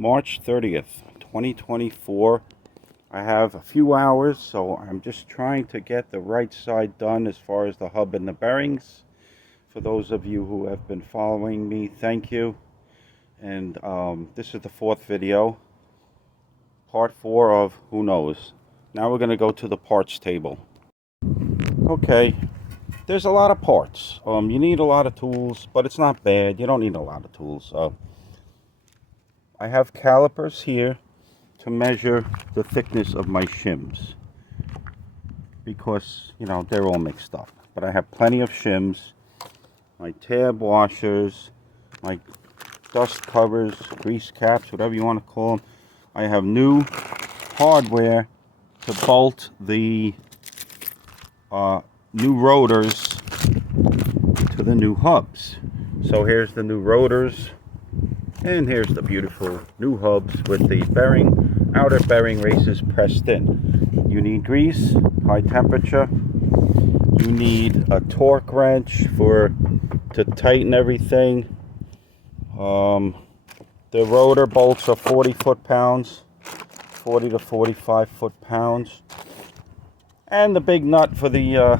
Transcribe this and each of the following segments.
March 30th, 2024. I have a few hours, so I'm just trying to get the right side done as far as the hub and the bearings. For those of you who have been following me, thank you. And this is the fourth video, part 4 of who knows. Now we're going to go to the parts table. Okay, there's a lot of parts. You need a lot of tools, but it's not bad. You don't need a lot of tools. I have calipers here to measure the thickness of my shims, because you know they're all mixed up. But I have plenty of shims, my tab washers, my dust covers, grease caps, whatever you want to call them. I have new hardware to bolt the new rotors to the new hubs. So here's the new rotors, and here's the beautiful new hubs with the outer bearing races pressed in. You need grease, high temperature. You need a torque wrench to tighten everything. The rotor bolts are 40 foot-pounds, 40 to 45 foot-pounds. And the big nut for the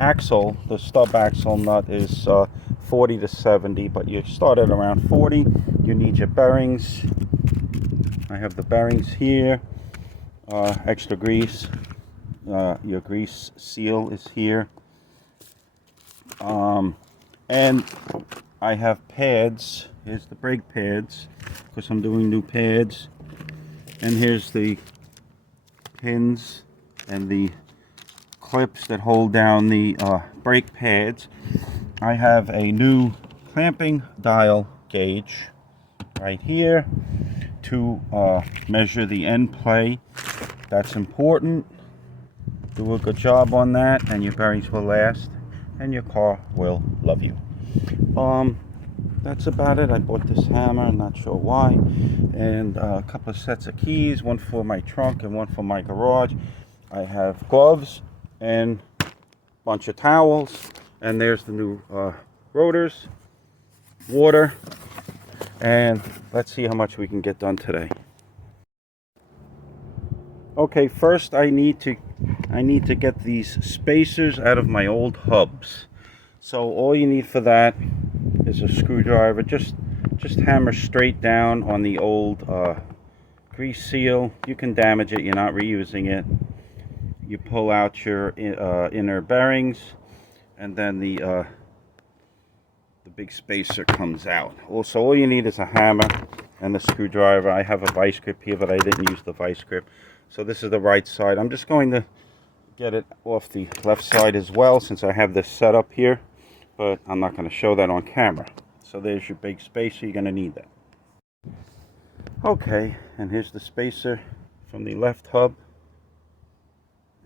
axle, the stub axle nut, is 40 to 70, but you start at around 40. You need your bearings. I have the bearings here. Extra grease. Your grease seal is here. And I have pads. Here's the brake pads, because I'm doing new pads. And here's the pins and the clips that hold down the brake pads. I have a new clamping dial gauge right here to measure the end play. That's important. Do a good job on that and your bearings will last and your car will love you. That's about it. I bought this hammer, I'm not sure why, and a couple of sets of keys, one for my trunk and one for my garage. I have gloves and a bunch of towels, and there's the new rotors, water, and let's see how much we can get done today. Okay, first I need to get these spacers out of my old hubs. So all you need for that is a screwdriver. Just hammer straight down on the old grease seal. You can damage it, you're not reusing it. You pull out your inner bearings, and then the big spacer comes out. Also, all you need is a hammer and a screwdriver. I have a vice grip here, but I didn't use the vice grip. So this is the right side. I'm just going to get it off the left side as well, since I have this set up here, but I'm not going to show that on camera. So there's your big spacer. You're going to need that. Okay, and here's the spacer from the left hub.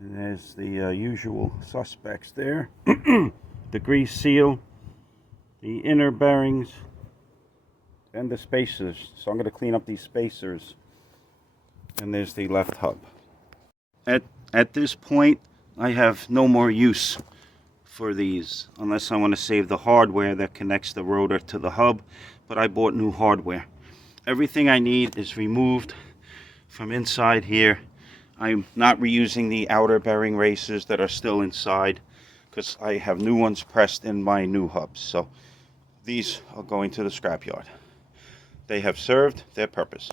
And there's the usual suspects there. The grease seal, the inner bearings, and the spacers. So I'm going to clean up these spacers. And there's the left hub. At this point, I have no more use for these, unless I want to save the hardware that connects the rotor to the hub. But I bought new hardware. Everything I need is removed from inside here. I'm not reusing the outer bearing races that are still inside, because I have new ones pressed in my new hubs. So these are going to the scrapyard. They have served their purpose.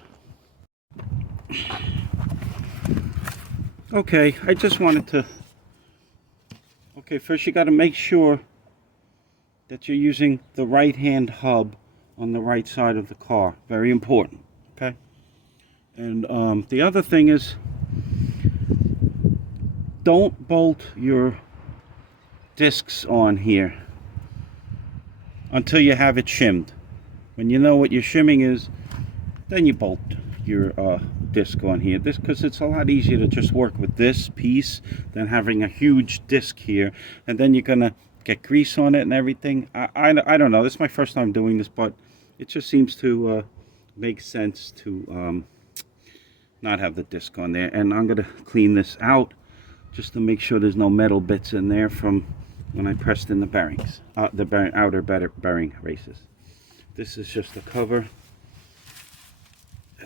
Okay, I just wanted to... Okay, first you got to make sure that you're using the right-hand hub on the right side of the car. Very important, okay? And the other thing is, don't bolt your discs on here until you have it shimmed. When you know what your shimming is, then you bolt your disc on here. This, because it's a lot easier to just work with this piece than having a huge disc here, and then you're gonna get grease on it and everything. I don't know, this is my first time doing this, but it just seems to make sense to not have the disc on there. And I'm gonna clean this out just to make sure there's no metal bits in there from when I pressed in the bearings, outer bearing races. This is just the cover.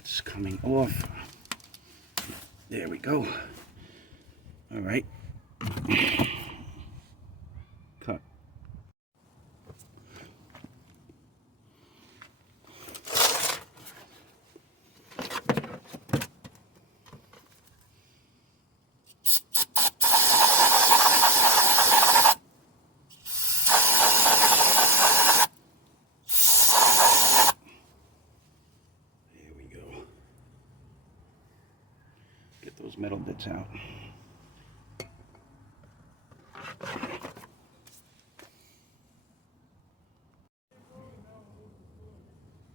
That's coming off. There we go. All right. Cut. Those metal bits out.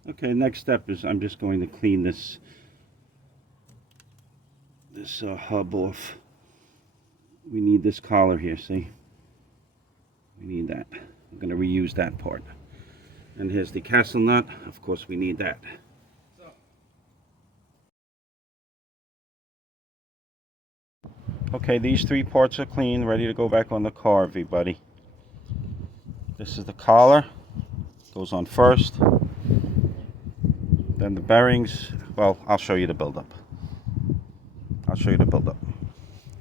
Okay, next step is I'm just going to clean this hub off. We need this collar here, see? We need that. I'm going to reuse that part. And here's the castle nut. Of course we need that. Okay, these three parts are clean, ready to go back on the car, everybody. This is the collar, goes on first. Then the bearings, well, I'll show you the buildup.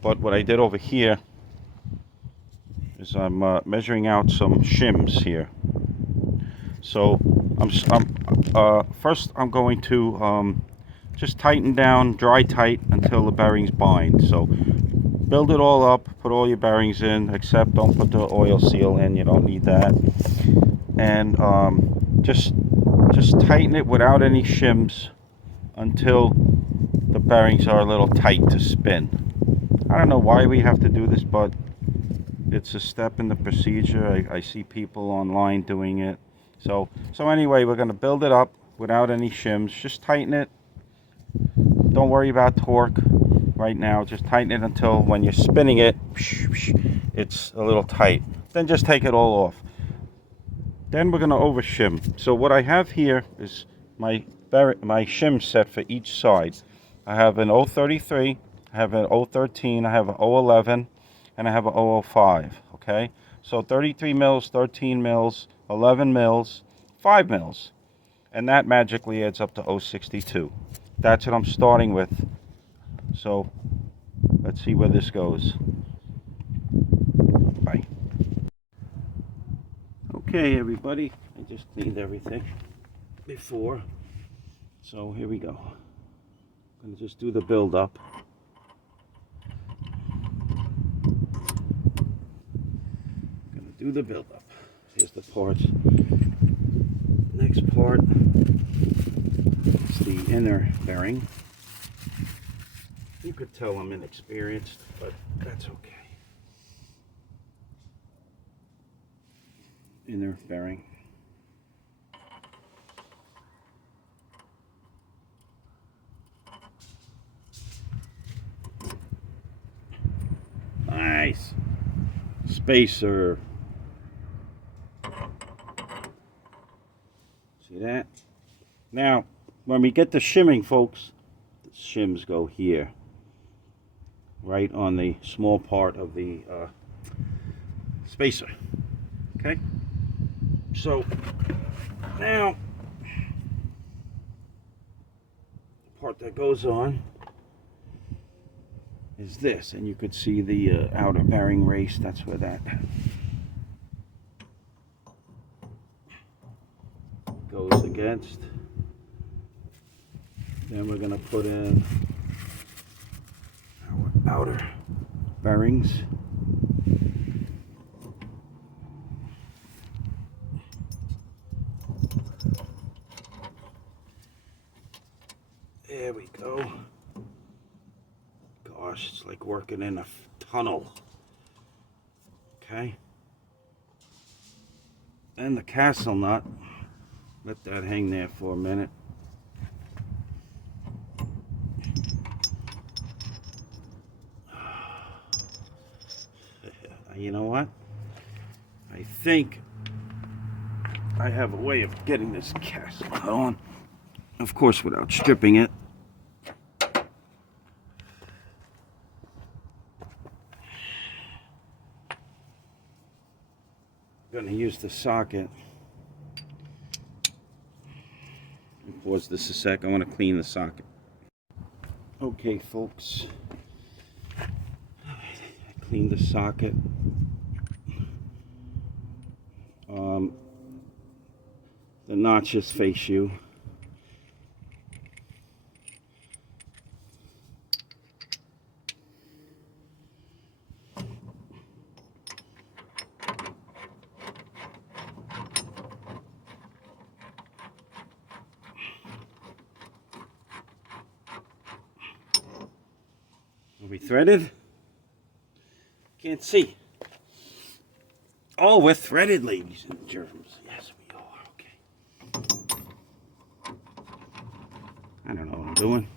But what I did over here is I'm measuring out some shims here. So first I'm going to just tighten down, dry tight until the bearings bind. So build it all up, put all your bearings in, except don't put the oil seal in, you don't need that. And just tighten it without any shims until the bearings are a little tight to spin. I don't know why we have to do this, but it's a step in the procedure. I see people online doing it. So anyway, we're going to build it up without any shims. Just tighten it. Don't worry about torque right now. Just tighten it until when you're spinning it, it's a little tight. Then just take it all off. Then we're going to over shim. So what I have here is my shim set for each side. I have an 033, I have an 013, I have an 011, and I have an 005. Okay, so 33 mils, 13 mils, 11 mils, 5 mils, and that magically adds up to 062. That's what I'm starting with. So let's see where this goes. Bye. Okay, everybody, I just cleaned everything before, so here we go. I'm going to just do the build up. Here's the parts. Next part is the inner bearing. You could tell I'm inexperienced, but that's okay. Inner bearing. Nice. Spacer. See that? Now, when we get to shimming, folks, the shims go here. Right on the small part of the spacer. Okay? So, now, the part that goes on is this, and you could see the outer bearing race. That's where that goes against. Then we're going to put in our outer bearings. There we go. Gosh, it's like working in a tunnel. Okay. And the castle nut. Let that hang there for a minute. You know what? I think I have a way of getting this castle nut on. Of course, without stripping it. I'm going to use the socket and pause this a sec. I want to clean the socket. Okay, folks. I cleaned the socket. The notches face you. Are we threaded? Can't see. Oh, we're threaded, ladies and germs. Yes, we are. Okay. I don't know what I'm doing.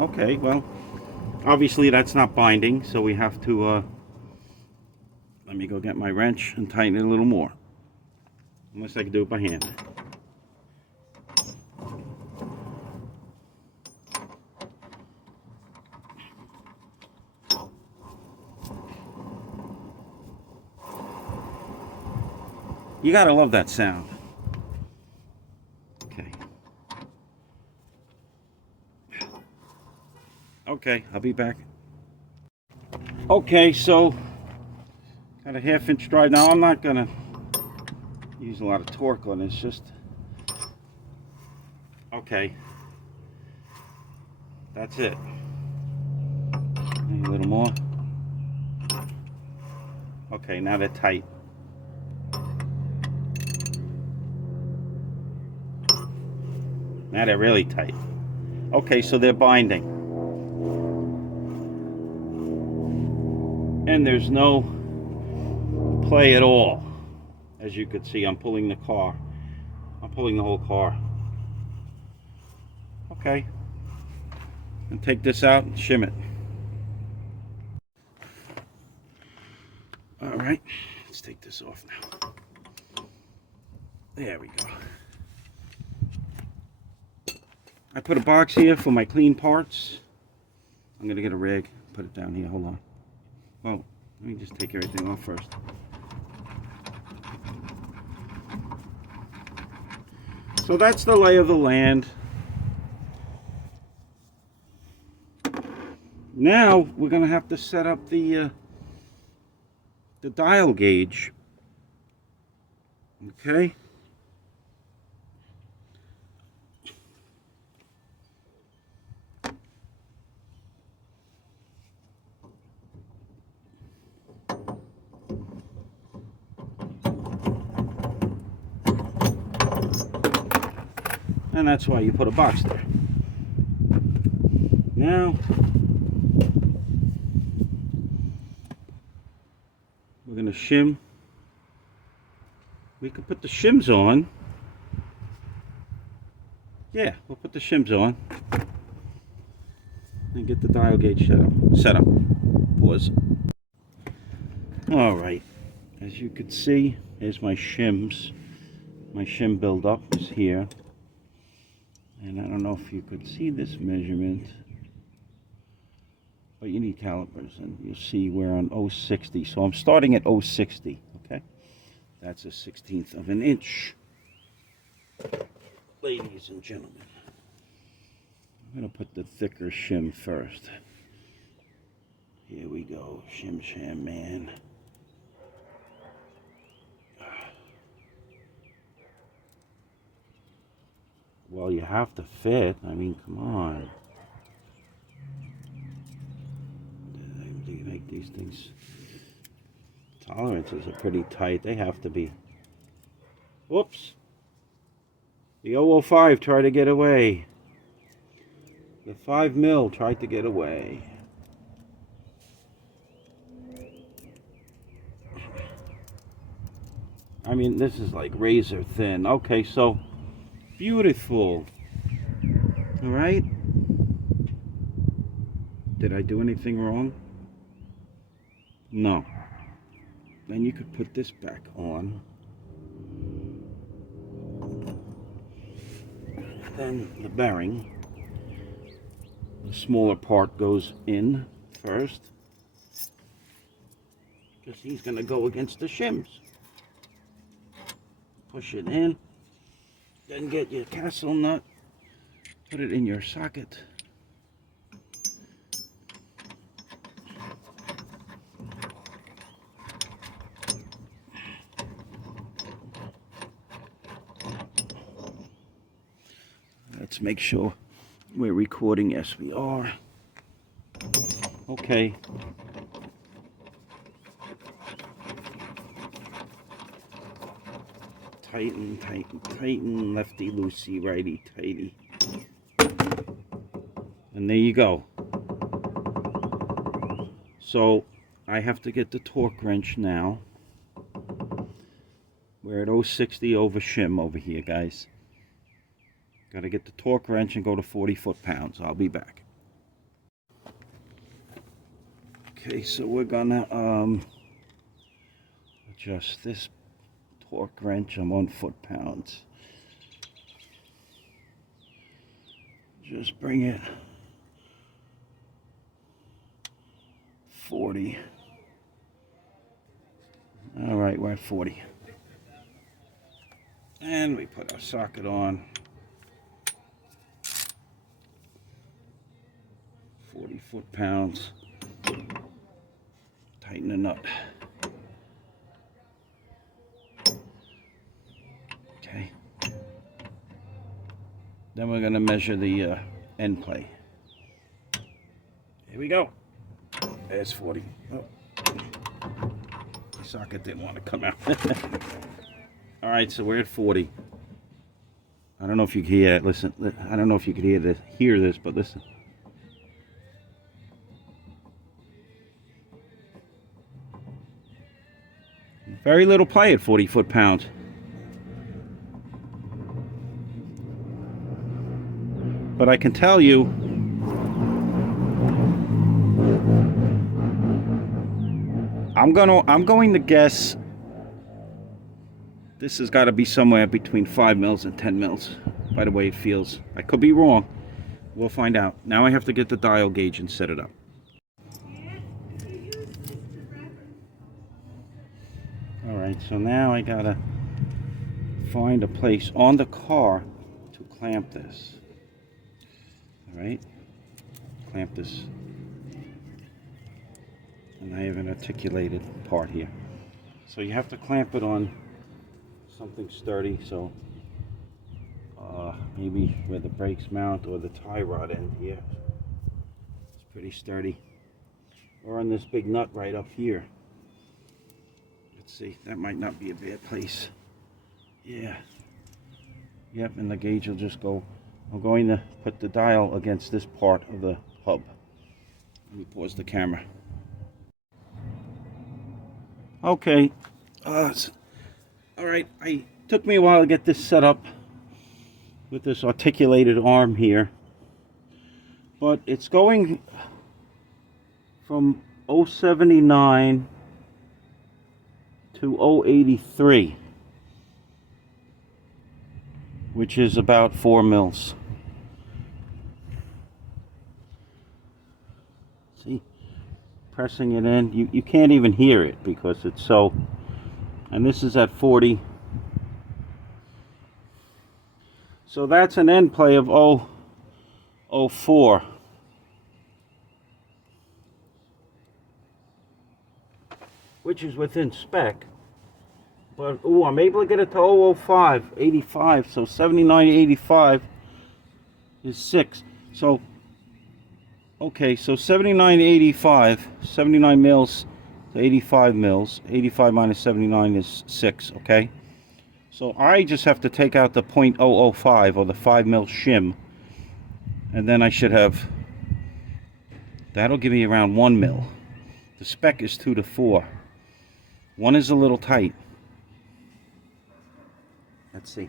Okay, well, obviously that's not binding, so we have to, let me go get my wrench and tighten it a little more. Unless I can do it by hand. You gotta love that sound. Okay. Okay, I'll be back. Okay, so got a 1/2 inch drive. Now I'm not gonna use a lot of torque on this, just okay. That's it. Maybe a little more. Okay, now they're tight. Now they're really tight. Okay, so they're binding. And there's no play at all. As you can see, I'm pulling the car. I'm pulling the whole car. Okay. And take this out and shim it. Alright, let's take this off now. There we go. I put a box here for my clean parts. I'm going to get a rig, put it down here. Hold on. Well, let me just take everything off first. So that's the lay of the land. Now we're going to have to set up the dial gauge. Okay. And that's why you put a box there. Now, we're going to shim. We could put the shims on. Yeah, we'll put the shims on. And get the dial gauge set up. Pause. Alright, as you can see, here's my shims. My shim buildup is here. And I don't know if you could see this measurement, but you need calipers, and you'll see we're on 060. So I'm starting at 060, okay? That's a 1/16 of an inch. Ladies and gentlemen, I'm going to put the thicker shim first. Here we go, shim sham man. Well, you have to fit. I mean, come on. They make these things. Tolerances are pretty tight. They have to be. Whoops. The 005 tried to get away. The 5mm tried to get away. I mean, this is like razor thin. Okay, so beautiful. All right. Did I do anything wrong? No. Then you could put this back on. Then the bearing. The smaller part goes in first. because he's going to go against the shims. Push it in, then get your castle nut, put it in your socket. Let's make sure we're recording. Yes, we are. Okay. Tighten, tighten, tighten. Lefty, loosey, righty, tighty. And there you go. So I have to get the torque wrench now. We're at 060 over shim over here, guys. Got to get the torque wrench and go to 40 foot-pounds. I'll be back. Okay, so we're gonna adjust this torque wrench. I'm on foot-pounds. Just bring it 40. All right, we're at 40. And we put our socket on. 40 foot-pounds. Tighten the nut. Okay. Then we're going to measure the end play. Here we go. There's 40. Oh. The socket didn't want to come out. All right, so we're at 40. I don't know if you can hear it. Listen, I don't know if you can hear this, but listen. Very little play at 40 foot-pounds. But I can tell you, I'm going to guess this has got to be somewhere between 5 mils and 10 mils by the way it feels. I could be wrong. We'll find out. Now I have to get the dial gauge and set it up. Alright, so now I gotta find a place on the car to clamp this. Alright, clamp this. And I have an articulated part here. So you have to clamp it on something sturdy, so maybe where the brakes mount or the tie rod end here. It's pretty sturdy. Or on this big nut right up here. Let's see, that might not be a bad place. Yeah. Yep, and the gauge will just go. I'm going to put the dial against this part of the hub. Let me pause the camera. Okay. Alright, it took me a while to get this set up with this articulated arm here. But it's going from 079 to 083, which is about 4 mils. See, pressing it in, you can't even hear it because it's so, and this is at 40. So that's an end play of 004. Which is within spec, but I'm able to get it to 005, 85, so 79 to 85 is 6. So, okay, so 79 to 85, 79 mils to 85 mils, 85 minus 79 is 6, okay? So I just have to take out the 0.005 or the 5 mil shim, and then I should have, that'll give me around 1 mil. The spec is 2 to 4. One is a little tight. Let's see.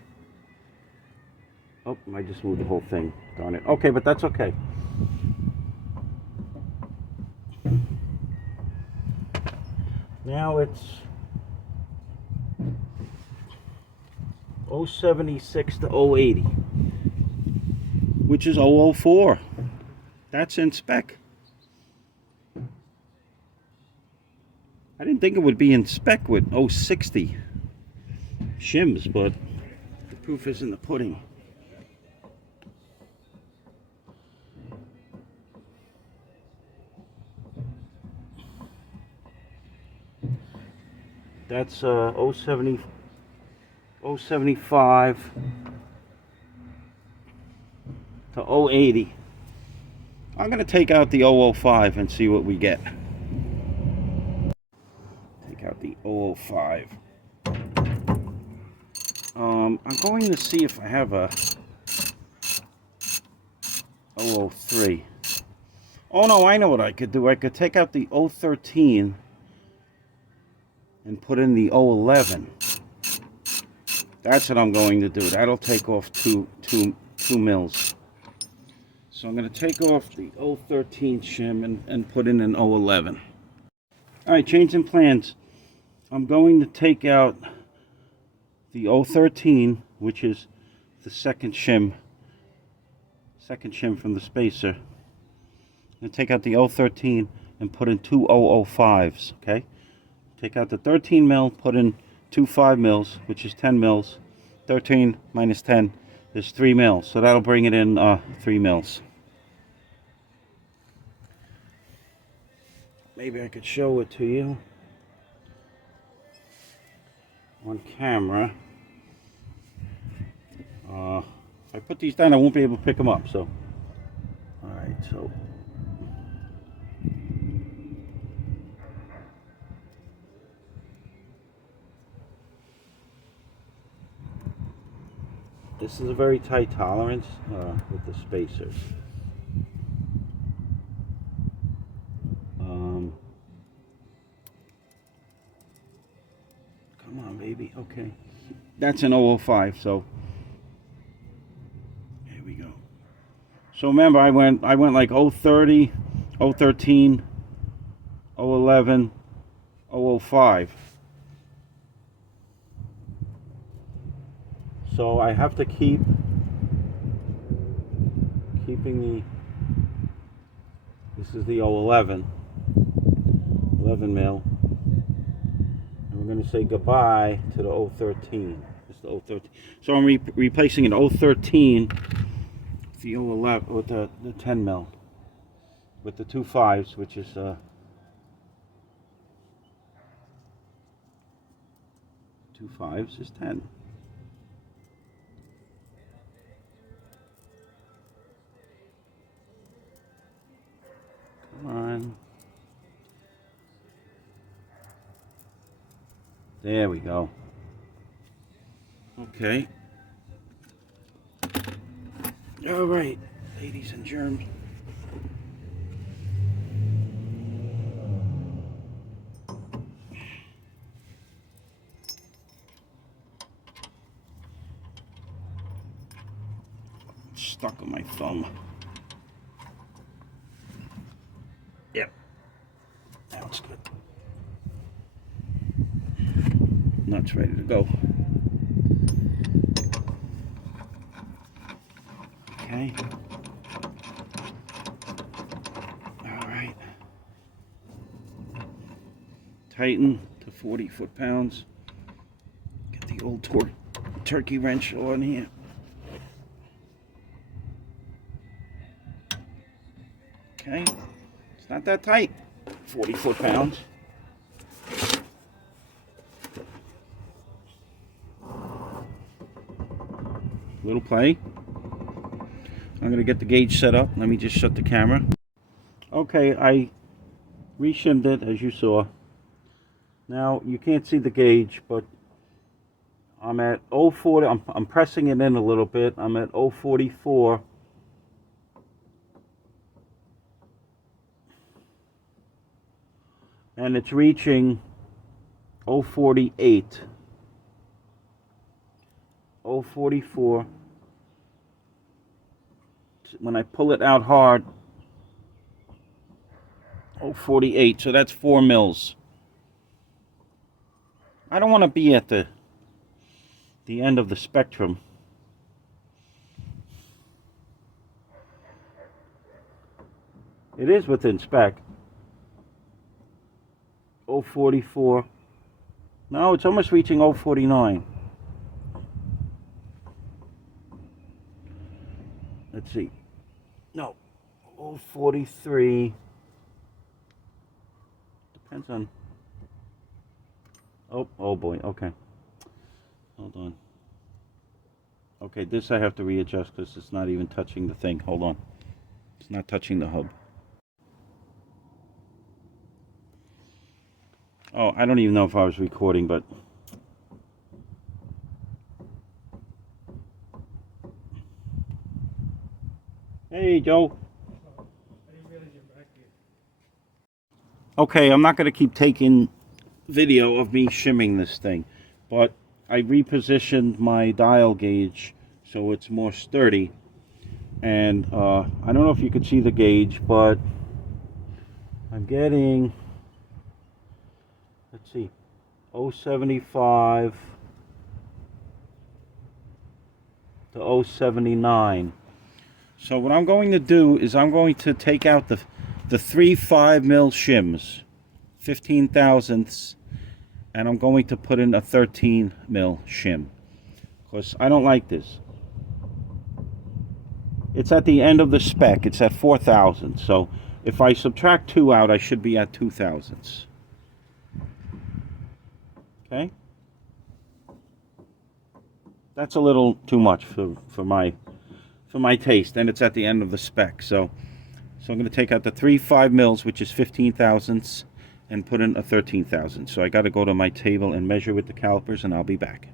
Oh, I just moved the whole thing. Darn it. Okay, but that's okay. Now it's 076 to 080, which is 004. That's in spec. I didn't think it would be in spec with 060 shims, but the proof is in the pudding. That's 075 to 080. I'm going to take out the 005 and see what we get. Take out the 005. I'm going to see if I have a 003. Oh no, I know what I could do. I could take out the 013 and put in the 011. That's what I'm going to do. That'll take off two mils. So I'm going to take off the 013 shim and put in an 011. Alright, changing plans. I'm going to take out the 013, which is the second shim from the spacer. I'm going to take out the 013 and put in two 005s, okay? Take out the 13 mil, put in two 5 mils, which is 10 mils. 13 minus 10 is 3 mils, so that'll bring it in 3 mils. Maybe I could show it to you on camera. If I put these down, I won't be able to pick them up. So, all right. So, this is a very tight tolerance with the spacers. Come on, baby. Okay, that's an 005. So. So remember, I went like 030, 013, 011, 005. So I have to keeping the, this is the 011, 11 mil. And we're going to say goodbye to the 013. It's the 013. So I'm replacing an 013 the 011 with the 10 mil with the 2 5s, which is 2 5s is 10. Come on. There we go. Okay. All right, ladies and germs. It's stuck on my thumb. Yep. Now it's good. Nuts ready to go. Okay. All right. Tighten to 40 foot-pounds. Get the old turkey wrench on here. Okay. It's not that tight. 40 foot-pounds. Little play. I'm going to get the gauge set up. Let me just shut the camera. Okay, I reshimmed it as you saw. Now you can't see the gauge, but I'm at 040. I'm pressing it in a little bit. I'm at 044. And it's reaching 048. 044. When I pull it out hard, 048, so that's 4 mils. I don't want to be at the end of the spectrum. It is within spec. 044. No, it's almost reaching 049. Let's see. No, 043. Depends on. Oh boy. Okay. Hold on. Okay, this I have to readjust because it's not even touching the thing. Hold on. It's not touching the hub. Oh, I don't even know if I was recording, but hey, Joe. Okay, I'm not going to keep taking video of me shimming this thing, but I repositioned my dial gauge so it's more sturdy, and I don't know if you could see the gauge, but I'm getting, let's see, 075 to 079. So what I'm going to do is I'm going to take out the 3 5mm shims, 15 thousandths, and I'm going to put in a 13mm shim because I don't like this. It's at the end of the spec. It's at 4 thousandths. So if I subtract 2 out, I should be at 2 thousandths. Okay? That's a little too much for my taste, and it's at the end of the spec. So I'm going to take out the 3 5mm, which is 15 thousandths, and put in a 13 thousandths. So I got to go to my table and measure with the calipers, and I'll be back.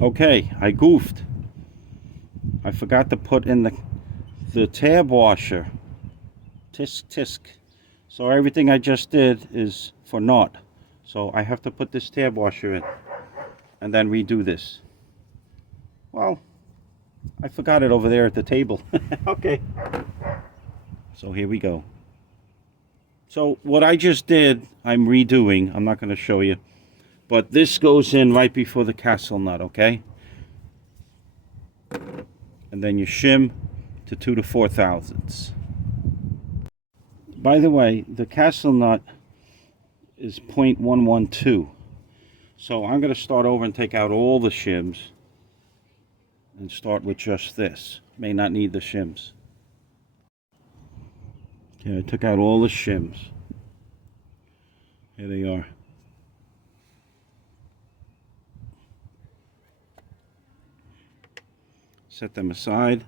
Okay, I goofed. I forgot to put in the tab washer. Tisk tisk. So everything I just did is for naught. So I have to put this tab washer in and then redo this. Well, I forgot it over there at the table. Okay. So here we go. So what I just did, I'm redoing. I'm not going to show you. But this goes in right before the castle nut, okay? And then you shim to 2 to 4 thousandths. By the way, the castle nut is 0.112. So I'm going to start over and take out all the shims and start with just this. May not need the shims. Okay, I took out all the shims. Here they are. Set them aside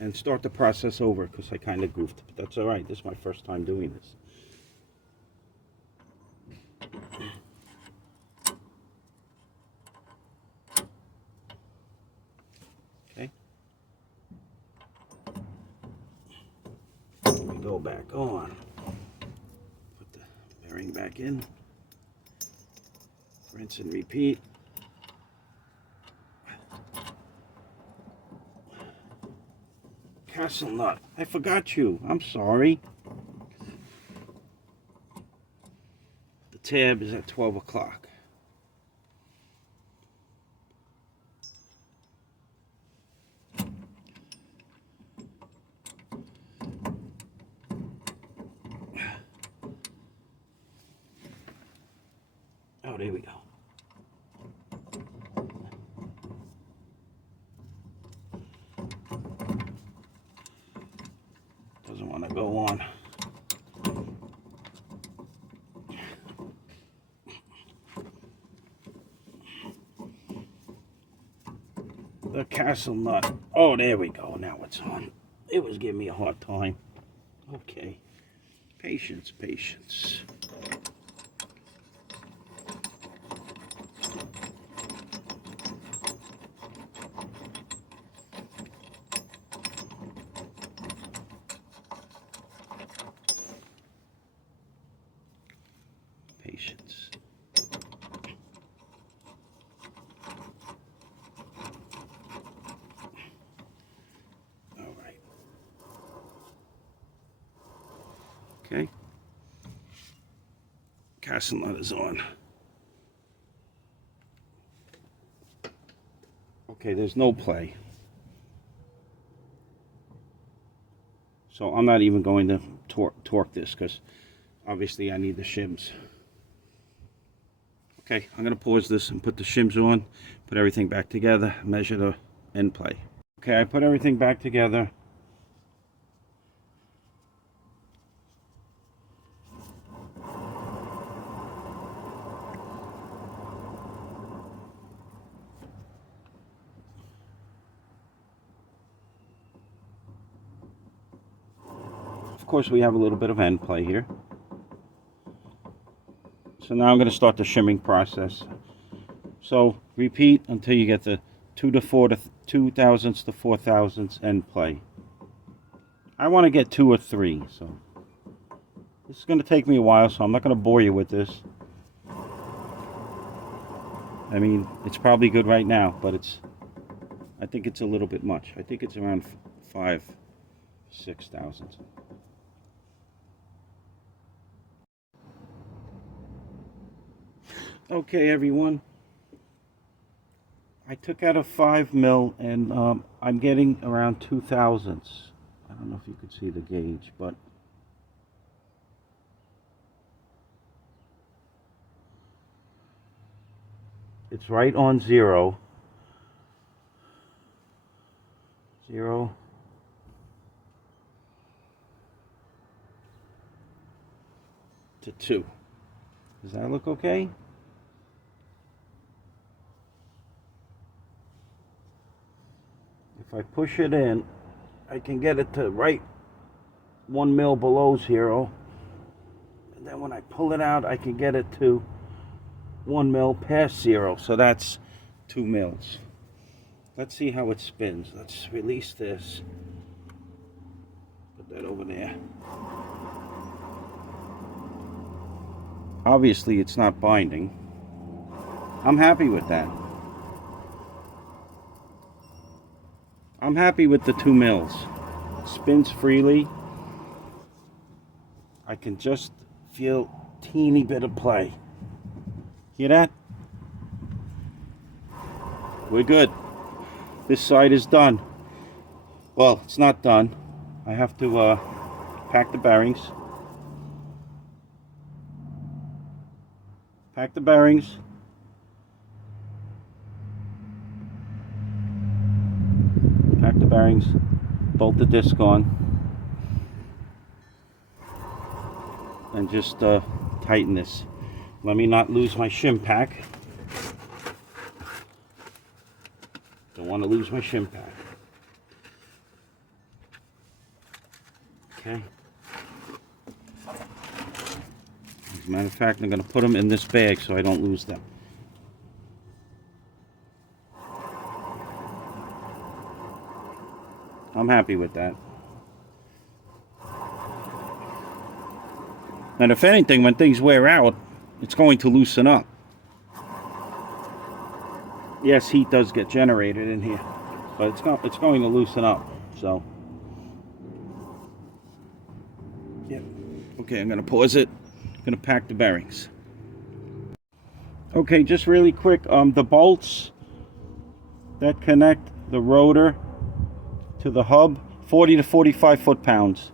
and start the process over because I kind of goofed, but that's all right. This is my first time doing this. Okay. We go back on. Put the bearing back in. Rinse and repeat. Castle nut. I forgot you. I'm sorry. The tab is at 12 o'clock. Oh, there we go. Doesn't want to go on. The castle nut. Oh, there we go. Now it's on. It was giving me a hard time. Okay. Patience, patience. Patience. All right. Okay. Castle nut is on. Okay, there's no play. So I'm not even going torque this, because obviously I need the shims. Okay, I'm going to pause this and put the shims on, put everything back together, measure the end play. Okay, I put everything back together. Of course, we have a little bit of end play here. So now I'm going to start the shimming process. So repeat until you get the 2 thousandths to 4 thousandths end play. I want to get 2 or 3, so this is going to take me a while, so I'm not going to bore you with this. I mean, it's probably good right now, but I think it's a little bit much. I think it's around 5, 6 thousandths. Okay, everyone. I took out a 5 mil, and I'm getting around 2 thousandths. I don't know if you could see the gauge, but it's right on 0. 0. To 2. Does that look okay? If I push it in, I can get it to right 1 mil below 0. And then when I pull it out, I can get it to 1 mil past 0. So that's 2 mils. Let's see how it spins. Let's release this. Put that over there. Obviously, it's not binding. I'm happy with that. I'm happy with the 2 mils. It spins freely. I can just feel a teeny bit of play. Hear that? We're good. This side is done. Well, it's not done. I have to pack the bearings. Pack the bearings. Pack the bearings. Bolt the disc on. And just tighten this. Let me not lose my shim pack. Don't want to lose my shim pack. Okay. As a matter of fact, I'm going to put them in this bag so I don't lose them. I'm happy with that. And if anything, when things wear out, it's going to loosen up. Yes, heat does get generated in here, but it's going to loosen up. So, yeah. Okay, I'm going to pause it. I'm going to pack the bearings. Okay, just really quick. The bolts that connect the rotor to the hub, 40 to 45 foot-pounds.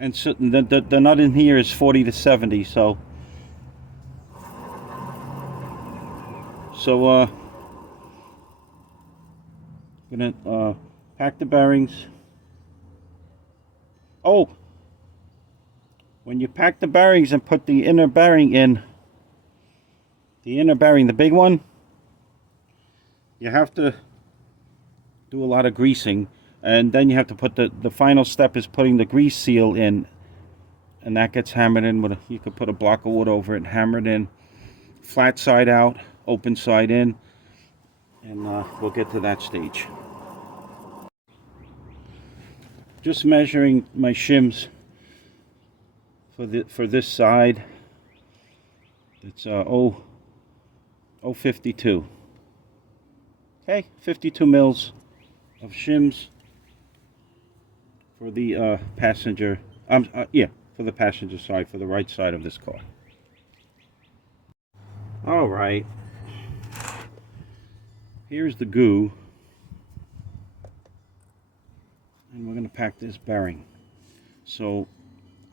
And so the nut in here is 40 to 70, so I'm gonna pack the bearings. Oh, when you pack the bearings and put the inner bearing in, the big one, you have to do a lot of greasing. And then you have to put the final step is putting the grease seal in, and that gets hammered in with you could put a block of wood over it and hammer it in, flat side out, open side in, and we'll get to that stage. Just measuring my shims for this side. It's 0.52. Okay, 52 mils of shims. For the passenger, for the passenger side, for the right side of this car. All right. Here's the goo, and we're going to pack this bearing. So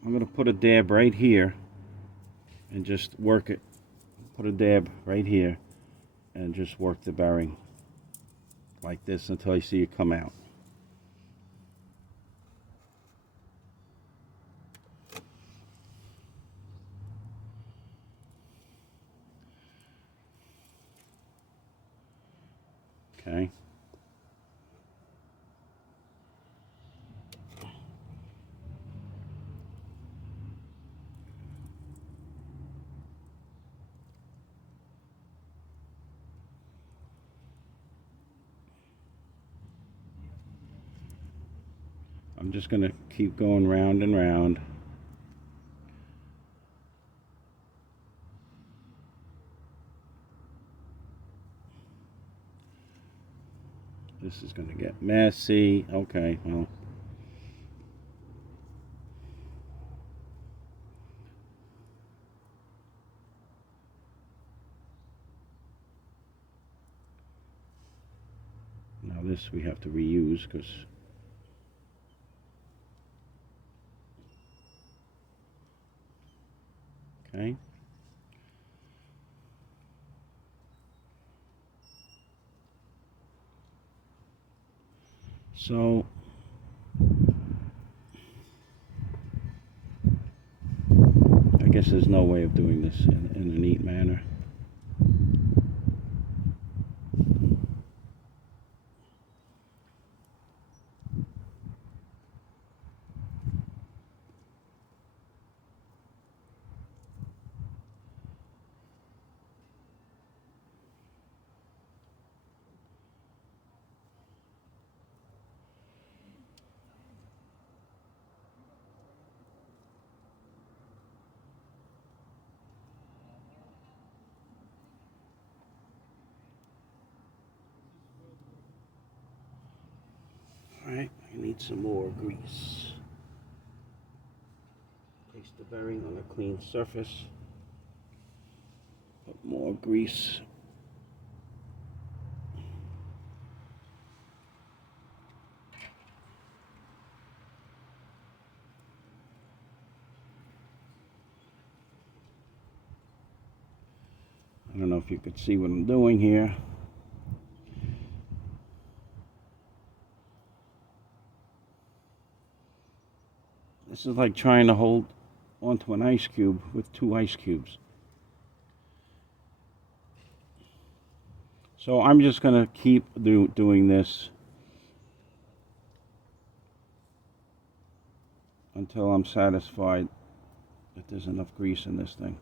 I'm going to put a dab right here and just work it. Put a dab right here and just work the bearing like this until I see it come out. Okay. I'm just going to keep going round and round. This is going to get messy. Okay, well. Now this we have to reuse because okay. So I guess there's no way of doing this in a neat manner. Alright, I need some more grease. Place the bearing on a clean surface. Put more grease. I don't know if you could see what I'm doing here. This is like trying to hold onto an ice cube with two ice cubes. So I'm just going to keep doing this until I'm satisfied that there's enough grease in this thing.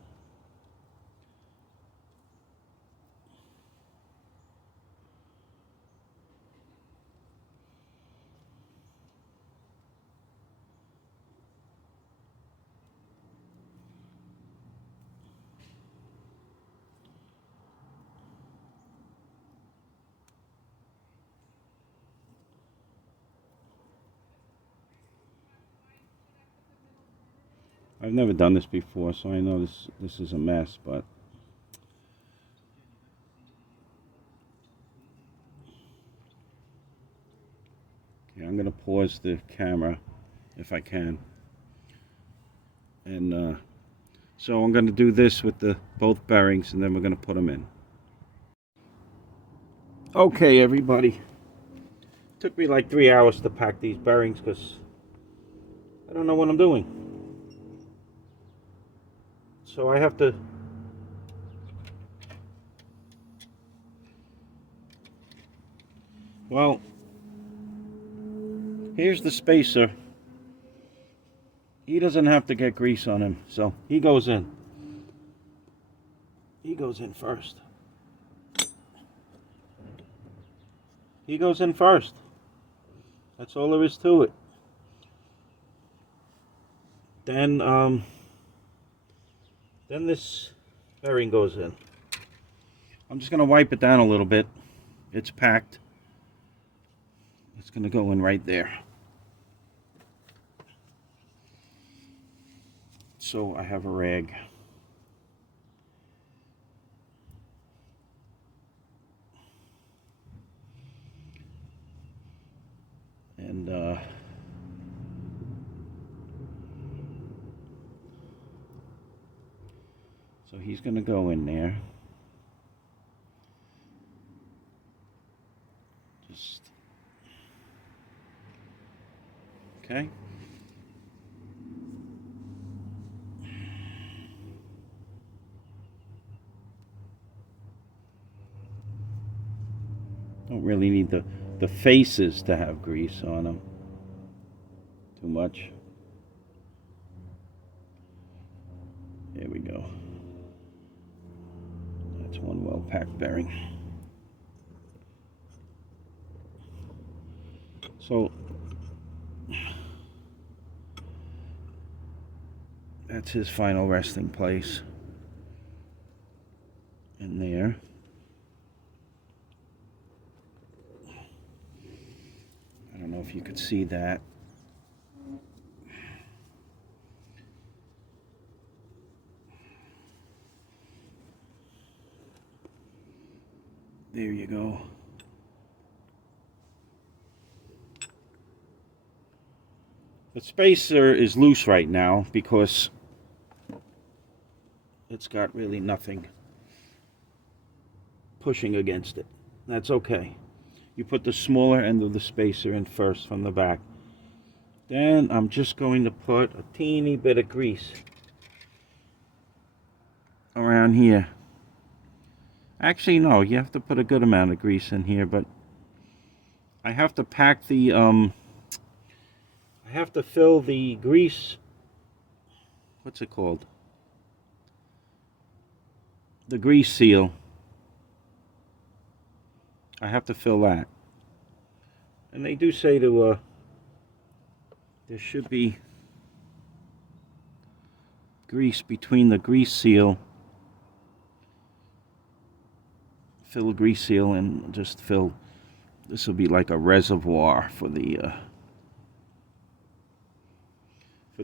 I've never done this before, so I know this is a mess, but okay, I'm gonna pause the camera if I can, and so I'm gonna do this with the both bearings, and then we're gonna put them in. Okay, everybody. Took me like 3 hours to pack these bearings because I don't know what I'm doing. So I have to well, here's the spacer. He doesn't have to get grease on him, so he goes in. He goes in first. He goes in first. That's all there is to it. Then this bearing goes in. I'm just gonna wipe it down a little bit. It's packed. It's gonna go in right there. So I have a rag. And So he's going to go in there. Just okay. Don't really need the faces to have grease on them too much. There we go. That's one well-packed bearing. So that's his final resting place in there. I don't know if you could see that. There you go. The spacer is loose right now because it's got really nothing pushing against it. That's okay. You put the smaller end of the spacer in first from the back. Then I'm just going to put a teeny bit of grease around here. Actually, no, you have to put a good amount of grease in here, but I have to pack the, I have to fill the grease, what's it called? The grease seal. I have to fill that. And they do say to, there should be grease between the grease seal, fill a grease seal and just fill, this will be like a reservoir for the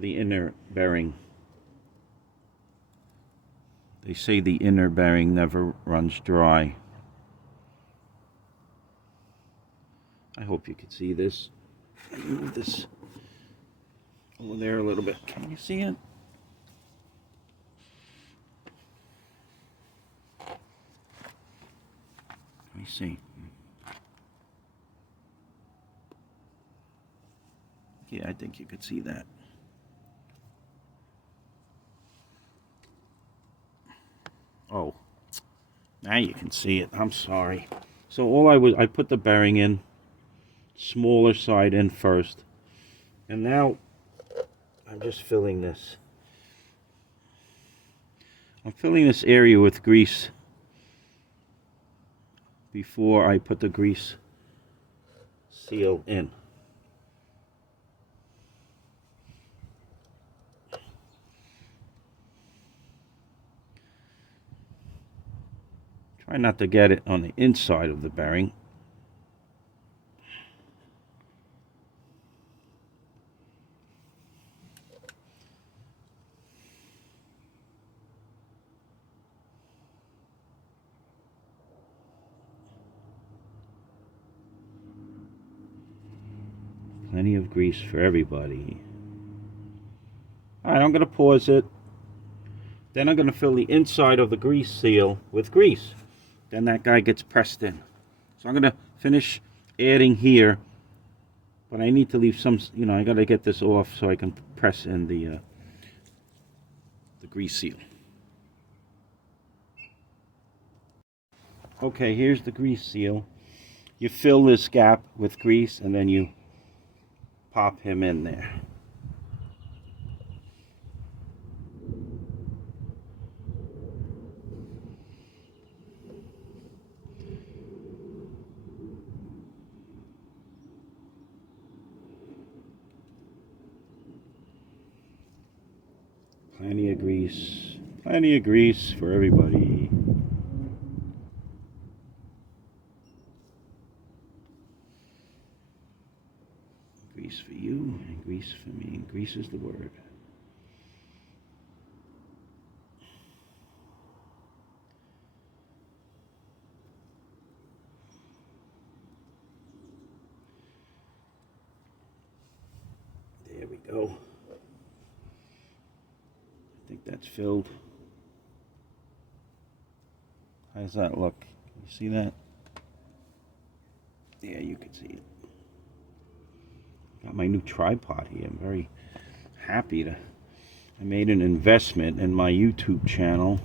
inner bearing. They say the inner bearing never runs dry. I hope you can see this. Move this over there a little bit. Can you see it? Let me see. Yeah, I think you could see that. Oh, now you can see it. I'm sorry. So I put the bearing in, smaller side in first, and now I'm just filling this. I'm filling this area with grease before I put the grease seal in. Try not to get it on the inside of the bearing. Plenty of grease for everybody. Alright, I'm going to pause it. Then I'm going to fill the inside of the grease seal with grease. Then that guy gets pressed in. So I'm going to finish adding here. But I need to leave some, I got to get this off so I can press in the grease seal. Okay, here's the grease seal. You fill this gap with grease and then you pop him in there. Plenty of grease for everybody. Grease for you and grease for me. Grease is the word. There we go. I think that's filled. How does that look? You see that? Yeah, you can see it. Got my new tripod here. I'm very happy to. I made an investment in my YouTube channel.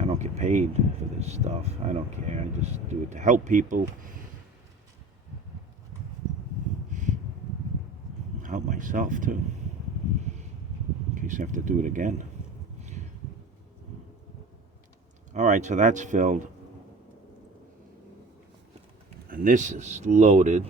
I don't get paid for this stuff. I don't care. I just do it to help people. Help myself too. In case I have to do it again. Alright, so that's filled. And this is loaded.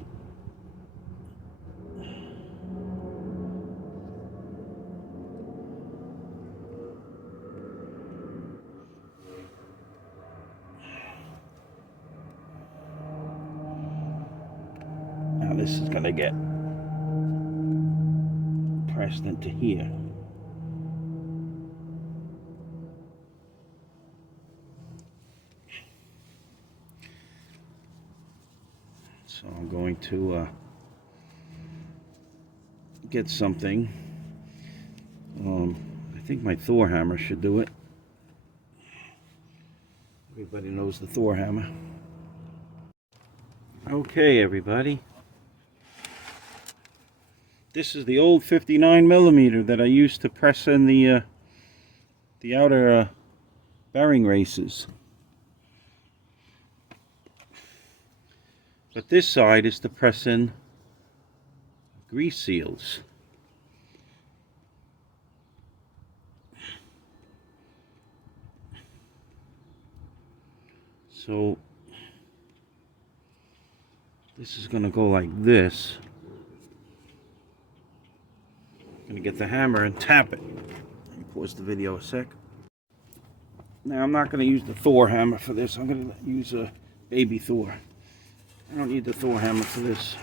Now this is going to get pressed into here. So I'm going to get something. I think my Thor hammer should do it. Everybody knows the Thor hammer. Okay, everybody. This is the old 59mm that I used to press in the outer bearing races. But this side is to press in grease seals. So this is going to go like this. I'm going to get the hammer and tap it. Let me pause the video a sec. Now I'm not going to use the Thor hammer for this. I'm going to use a baby Thor. I don't need the Thor hammer for this.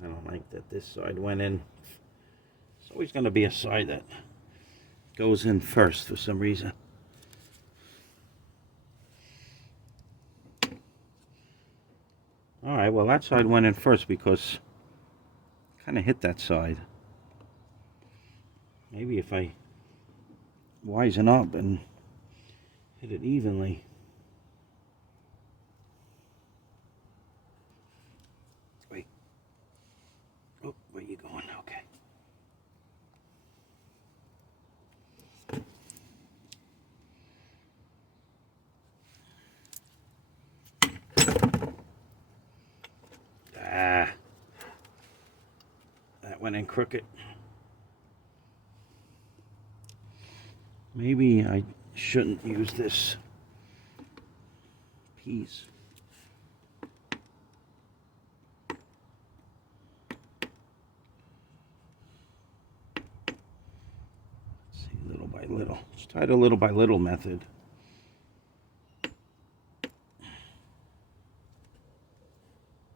I don't like that this side went in. It's always going to be a side that goes in first for some reason. Alright, well that side went in first because I kind of hit that side. Maybe if I wisen up and hit it evenly. Wait. Oh, where you going? Okay. That went in crooked. Maybe I shouldn't use this piece. Let's see, little by little. Let's try the little by little method.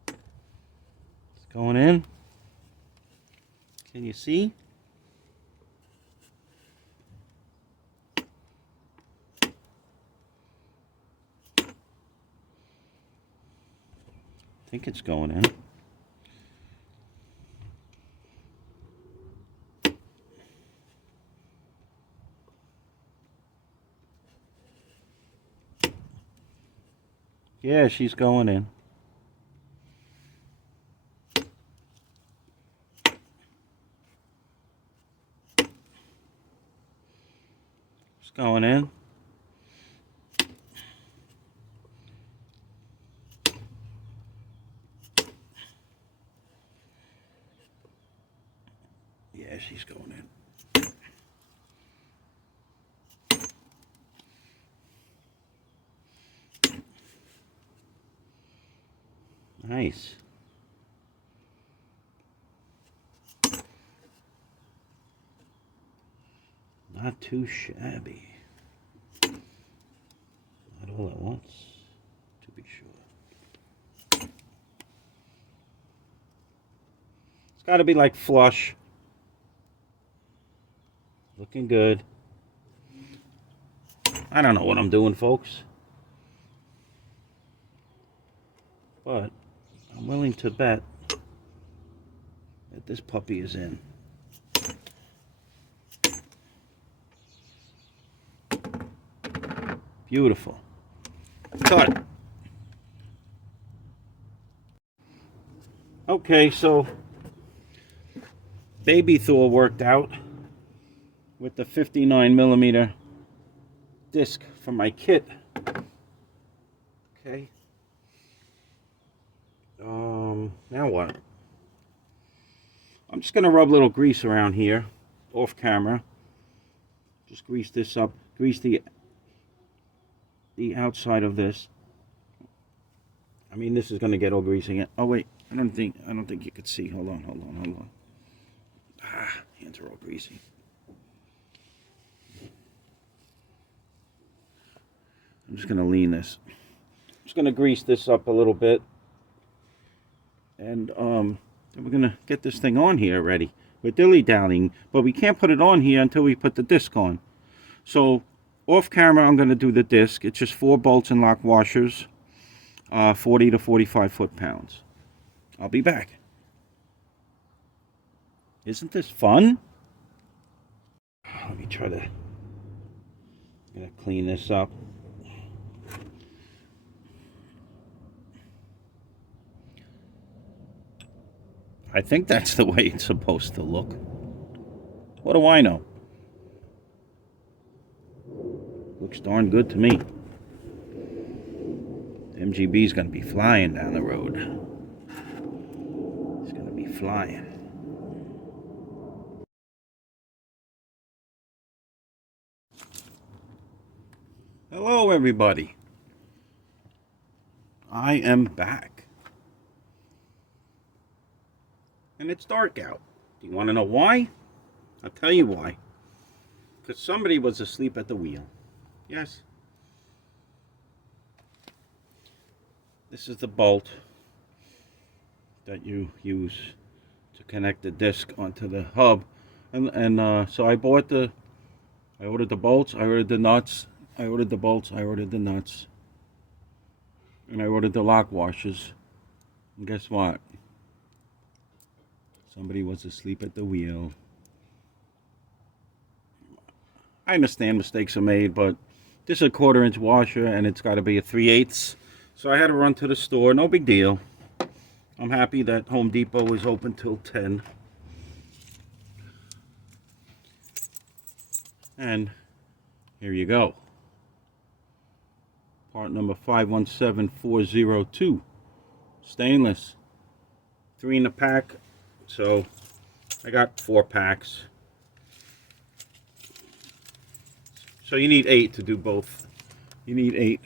It's going in. Can you see? I think it's going in. Yeah, she's going in. It's going in. Yeah, she's going in. Nice. Not too shabby. Not all at once, to be sure. It's got to be like flush. Looking good. I don't know what I'm doing, folks. But I'm willing to bet that this puppy is in. Beautiful. Cut. Okay, so baby Thor worked out with the 59mm disc from my kit. Okay. Now what? I'm just gonna rub a little grease around here, off camera. Just grease this up. Grease the outside of this. I mean, this is gonna get all greasy. Oh wait, I don't think you could see. Hold on. Ah, hands are all greasy. I'm just gonna lean this. I'm just gonna grease this up a little bit, and then we're gonna get this thing on here ready. We're dilly-dallying, but we can't put it on here until we put the disc on. So off camera, I'm gonna do the disc. It's just 4 bolts and lock washers, 40 to 45 foot-pounds. I'll be back. Isn't this fun? Let me try to. I'm gonna clean this up. I think that's the way it's supposed to look. What do I know? Looks darn good to me. MGB's gonna be flying down the road. It's gonna be flying. Hello, everybody. I am back. And it's dark out. Do you want to know why? I'll tell you why. Because somebody was asleep at the wheel. Yes. This is the bolt that you use to connect the disc onto the hub. And so I ordered the bolts, I ordered the nuts, I ordered the bolts, I ordered the nuts. And I ordered the lock washers. And guess what? Somebody was asleep at the wheel. I understand mistakes are made, but this is a 1/4-inch washer and it's got to be a 3/8. So I had to run to the store. No big deal. I'm happy that Home Depot is open till 10. And here you go. Part number 517402. Stainless. 3 in a pack. So I got 4 packs. So you need 8 to do both. You need 8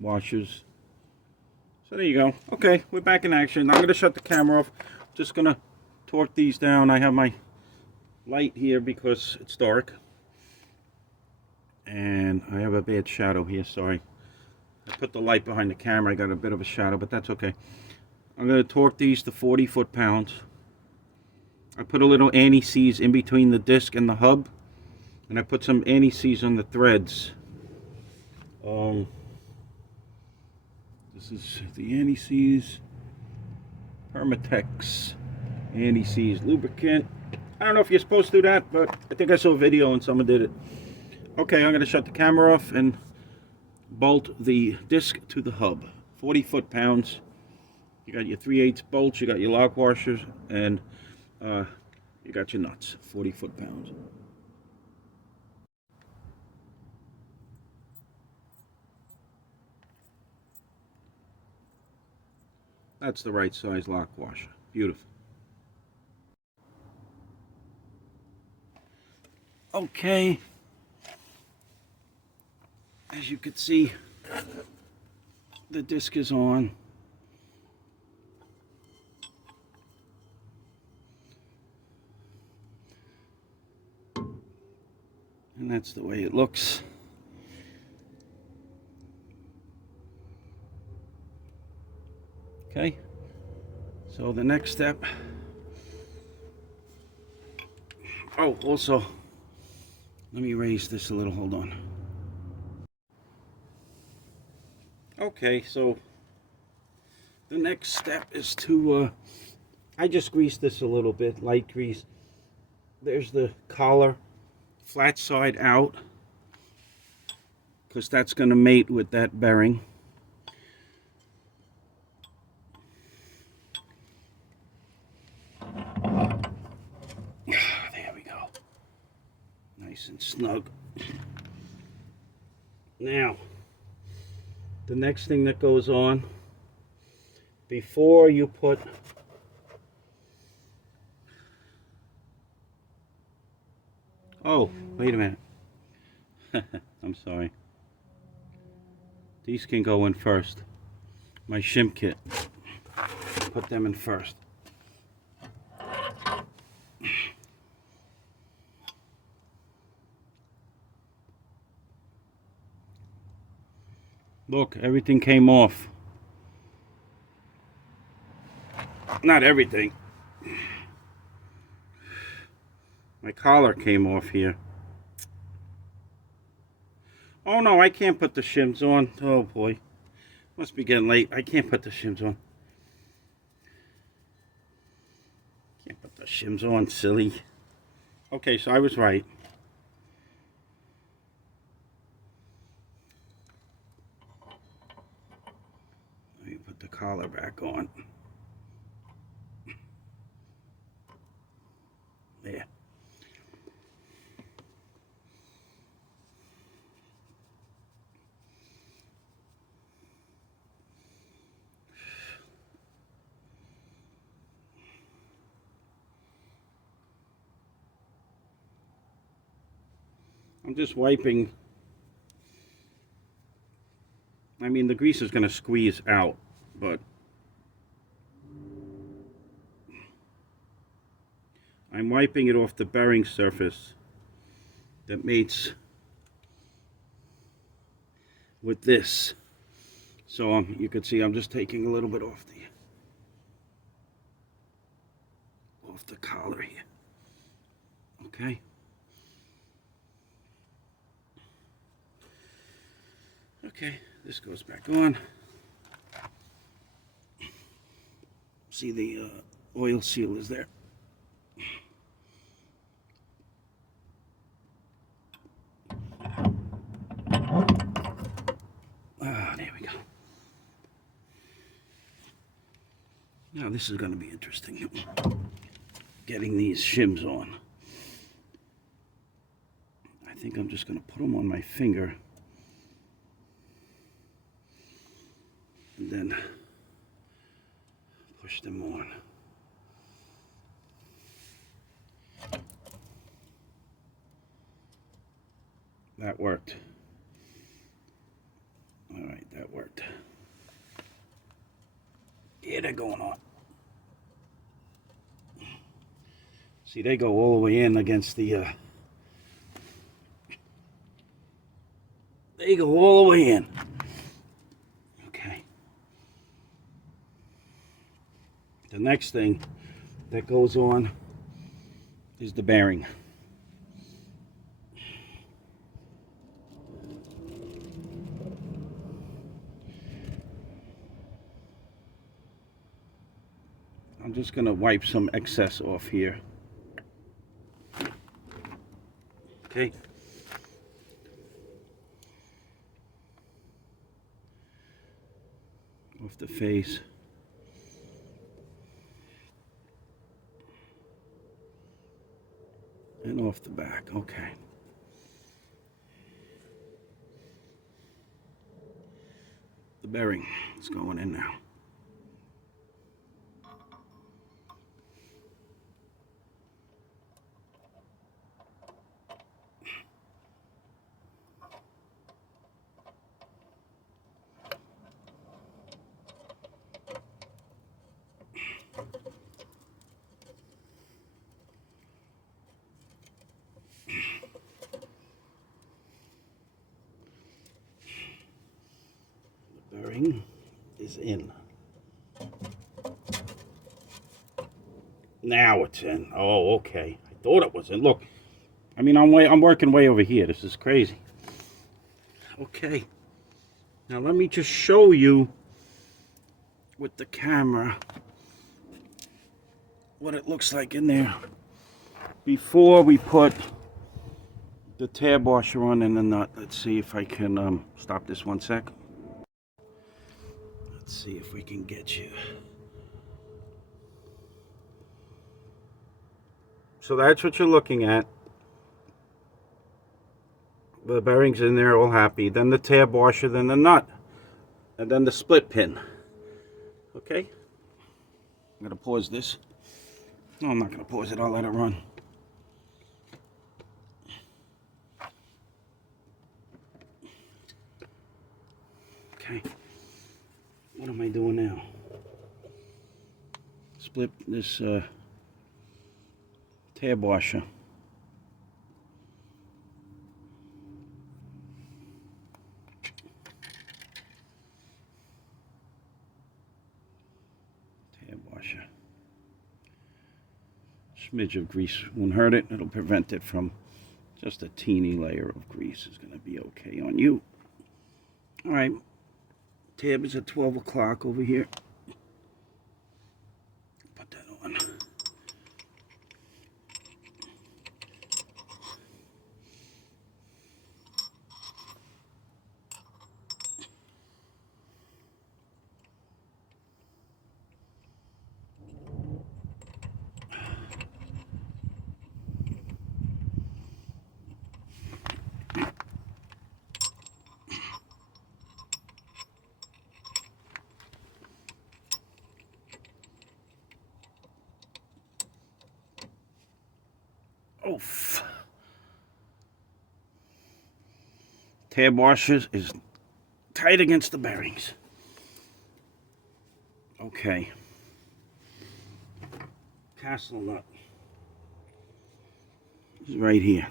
washers. So there you go. Okay, we're back in action. I'm going to shut the camera off. Just going to torque these down. I have my light here because it's dark. And I have a bad shadow here, sorry. I put the light behind the camera. I got a bit of a shadow, but that's okay. I'm going to torque these to 40 foot-pounds. I put a little anti-seize in between the disc and the hub, and I put some anti-seize on the threads. This is the anti-seize Permatex anti-seize lubricant. I don't know if you're supposed to do that, but I think I saw a video and someone did it. Okay, I'm going to shut the camera off and bolt the disc to the hub. 40 foot-pounds. You got your 3/8 bolts, you got your lock washers, and you got your nuts. 40 foot-pounds. That's the right size lock washer. Beautiful. Okay. As you can see, the disc is on. And that's the way it looks. Okay. So the next step Oh, also, let me raise this a little. Hold on. Okay, so the next step is to, I just greased this a little bit, light grease. There's the collar, flat side out, because that's going to mate with that bearing. There we go. Nice and snug. Now, the next thing that goes on, before you put oh, wait a minute. I'm sorry. These can go in first. My shim kit. Put them in first. Look, everything came off. Not everything. My collar came off here. Oh no, I can't put the shims on. Oh boy. Must be getting late. I can't put the shims on. Can't put the shims on, silly. Okay, so I was right. Let me put the collar back on. There. I'm just wiping. I mean, the grease is going to squeeze out, but I'm wiping it off the bearing surface that mates with this. So you can see I'm just taking a little bit off the collar here. Okay. Okay, this goes back on. See, the oil seal is there. There we go. Now this is going to be interesting. Getting these shims on. I think I'm just going to put them on my finger. And then push them on. That worked. All right, that worked. Yeah, they're going on. See, they go all the way in against the, they go all the way in. Okay. The next thing that goes on is the bearing. I'm just going to wipe some excess off here. Okay. Off the face. And off the back. Okay. The bearing is going in now. Bearing is in. Now it's in. Oh, okay. I thought it was in. Look, I mean, I'm working way over here. This is crazy. Okay. Now let me just show you with the camera what it looks like in there before we put the tab washer on and the nut. Let's see if I can stop this 1 sec. Let's see if we can get you. So that's what you're looking at. The bearings in there, all happy. Then the tab washer, then the nut, and then the split pin. Okay? I'm going to pause this. No, I'm not going to pause it. I'll let it run. Okay. What am I doing now? Split this tab washer. Tab washer. Smidge of grease won't hurt it. It'll prevent it from just a teeny layer of grease is going to be okay on you. All right. Tab is at 12 o'clock over here. Put that on. Oh, tab washers is tight against the bearings. Okay. Castle nut is right here.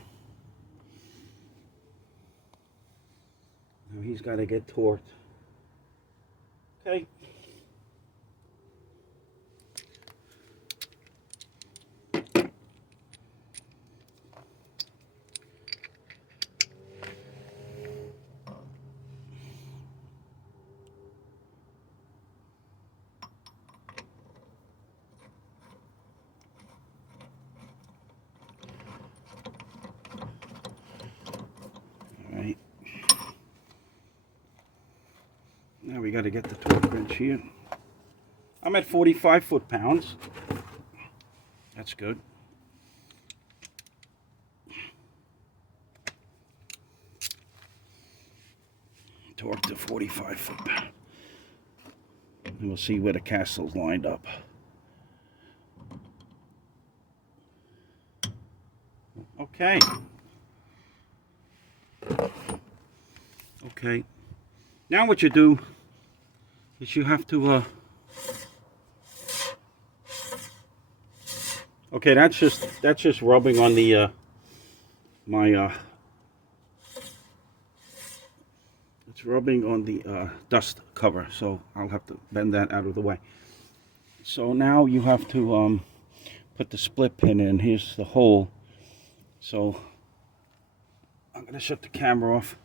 Now he's got to get torqued. Okay. Now we got to get the torque wrench here. I'm at 45 foot-pounds. That's good. Torque to 45 foot-pounds. And we'll see where the castle's lined up. Okay. Okay. Now what you do is you have to okay, that's just rubbing on the it's rubbing on the dust cover, so I'll have to bend that out of the way. So now you have to put the split pin in. Here's the hole. So I'm going to shut the camera off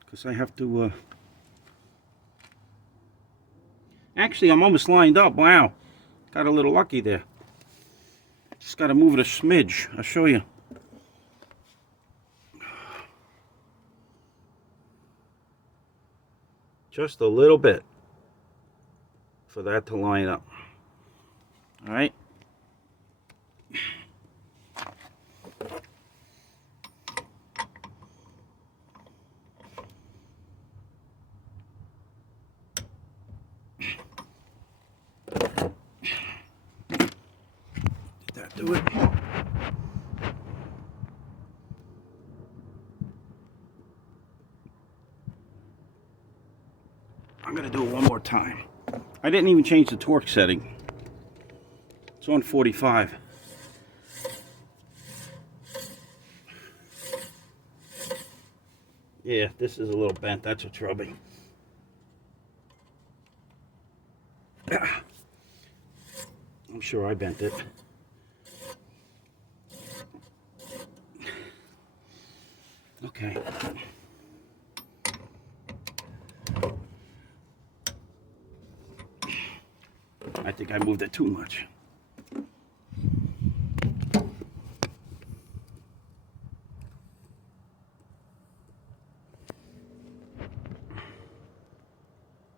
because I have to actually, I'm almost lined up. Wow, got a little lucky there. Just got to move it a smidge. I'll show you. Just a little bit for that to line up. All right. Did that do it? I'm going to do it one more time. I didn't even change the torque setting. It's on 45. Yeah, this is a little bent. That's what's rubbing. I'm sure I bent it. Okay. I think I moved it too much.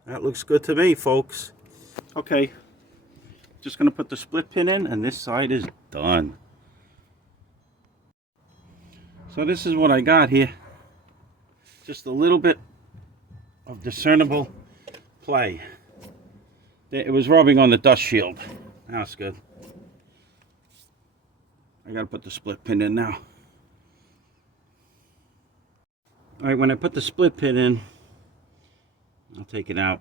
That looks good to me, folks. Okay, just gonna put the split pin in, and this side is done. So this is what I got here. Just a little bit of discernible play. It was rubbing on the dust shield. Now it's good. I gotta put the split pin in now. Alright, when I put the split pin in, I'll take it out.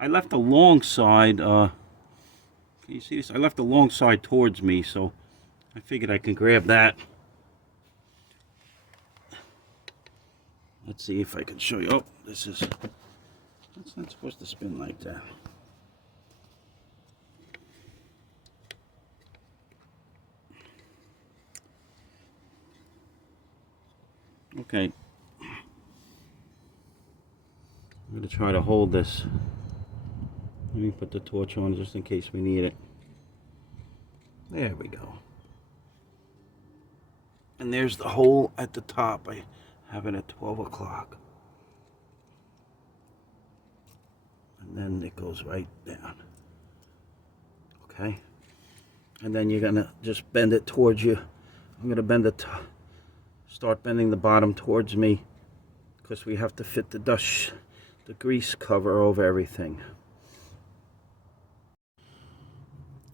I left the long side, can you see this? I left the long side towards me, so I figured I can grab that. Let's see if I can show you. Oh, this is, that's not supposed to spin like that. Okay. I'm going to try to hold this. Let me put the torch on just in case we need it. There we go. And there's the hole at the top. I have it at 12 o'clock. And then it goes right down. Okay. And then you're going to just bend it towards you. I'm going to bend it, start bending the bottom towards me, because we have to fit the grease cover over everything.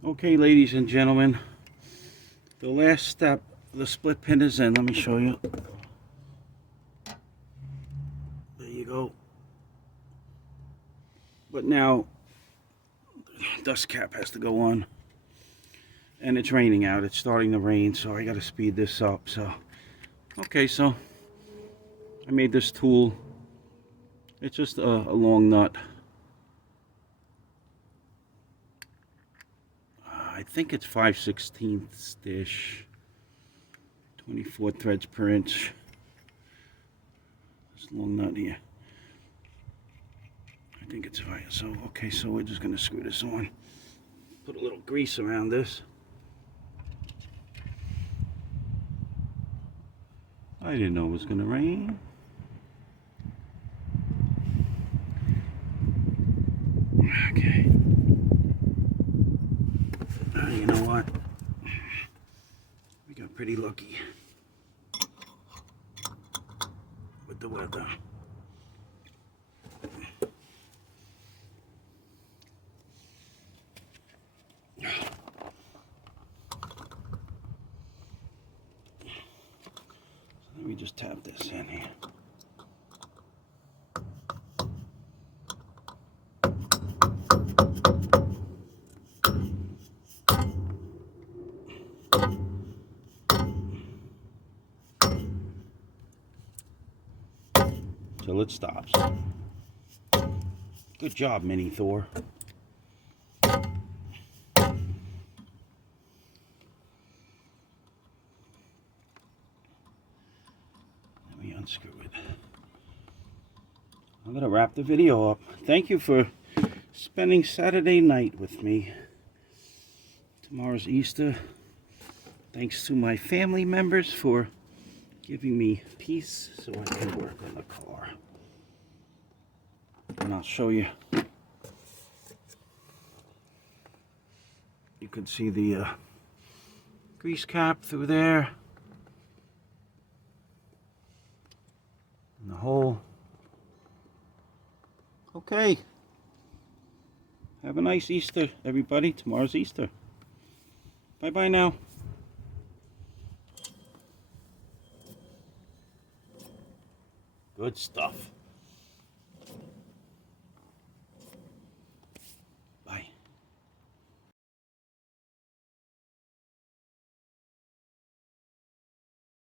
Okay, ladies and gentlemen, the last step, the split pin is in. Let me show you. There you go. But now, the dust cap has to go on. And it's raining out. It's starting to rain, so I got to speed this up. So, okay, so I made this tool. It's just a long nut. I think it's 5/16 ish. 24 threads per inch. This long nut here. I think it's right. So, okay, so we're just going to screw this on. Put a little grease around this. I didn't know it was going to rain. Okay. You know what? We got pretty lucky with the weather. Let me just tap this in here. Till it stops. Good job, Mini Thor. Let me unscrew it. I'm going to wrap the video up. Thank you for spending Saturday night with me. Tomorrow's Easter. Thanks to my family members for giving me peace so I can work on the car. And I'll show you. You can see the grease cap through there. And the hole. Okay. Have a nice Easter, everybody. Tomorrow's Easter. Bye-bye now. Good stuff.